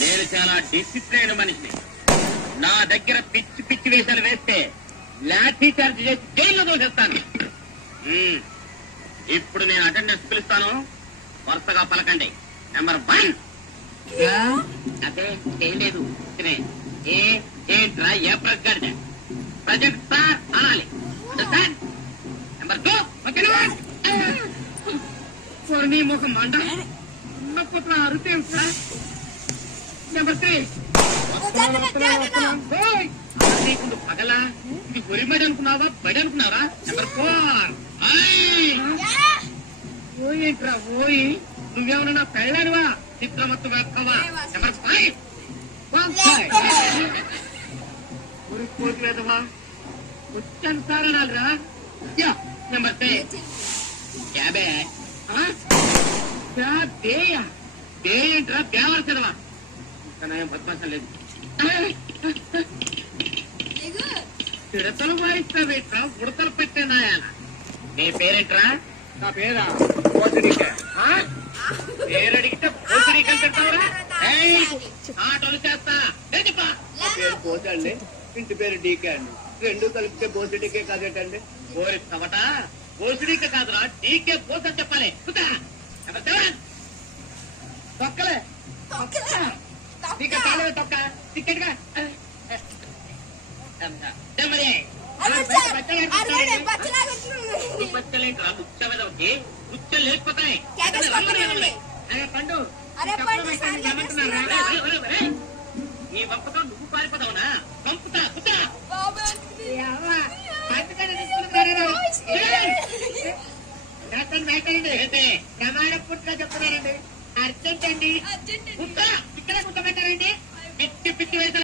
నేను చాలా డిసిప్లైన్ మనిషిని. నా దగ్గర పిచ్చి పిచ్చి వేషాలు వేస్తే లాఠీ చార్జ్ చేసి జైల్లో దోసేస్తాను ఇప్పుడు నేను అటెండెన్స్ పిలుస్తాను. వరుసగా పలకండి. నెంబర్ వన్ అదే ఏం లేదు. ఇతనే. ఏ ఏంట్రా ఏ ప్రగడ ప్రజెంట్ సార్ అనాలి? నెంబర్ టూ ఓకేనా నీ ముఖం మండ. ఉన్నప్పుడు అరుతే సార్. నెంబర్ త్రీ పగలా. ఇది ఒరి బడి అనుకున్నావా? బడి అనుకున్నావా నెంబర్ ఫోర్ ఏంట్రా ఓయి! నువ్వేమన్నా పెళ్ళానివా? చిత్రమత్తు వెక్కవా? కోటి వేదవా వచ్చాను సార్ అనాలిరా నెంబర్ క్యాబే. దేయా? దే ఏంట్రా? దేవరచదవా ఇంకా నయం బద్మాసం లేదు. చిడతలు వాయిస్తావేట్రా? ఉడతలు పెట్టేనాయన నీ పేరేంట్రా నా పేరా కోచడికే ఆ? పేరడిగితే పోతురీకలు పెడతావురా! ఆటోలు చేస్తా పేరు కోచండి ఇంటి పేరు డీకే అండి రెండు కలిపితే బోసిడికే కాదేటండి ఓరి తమట పోతురీక కాదురా డీకే పోత చెప్పాలి తొక్కలే తొక్క టికెట్గా నెంబర్ బచ్చలేంట్రా ముచ్చమేదవకి ముచ్చలు లేకపోతాయి. పండు. నీ వంపతో నువ్వు పారిపోతావునా? పంపుతా కుదా ప్రమాణ పుట్ల చెప్తున్నారండి అర్జెంట్ అండి ఇక్కడ కుట్టబెట్టారండి పిచ్చి పిచ్చి వేసిన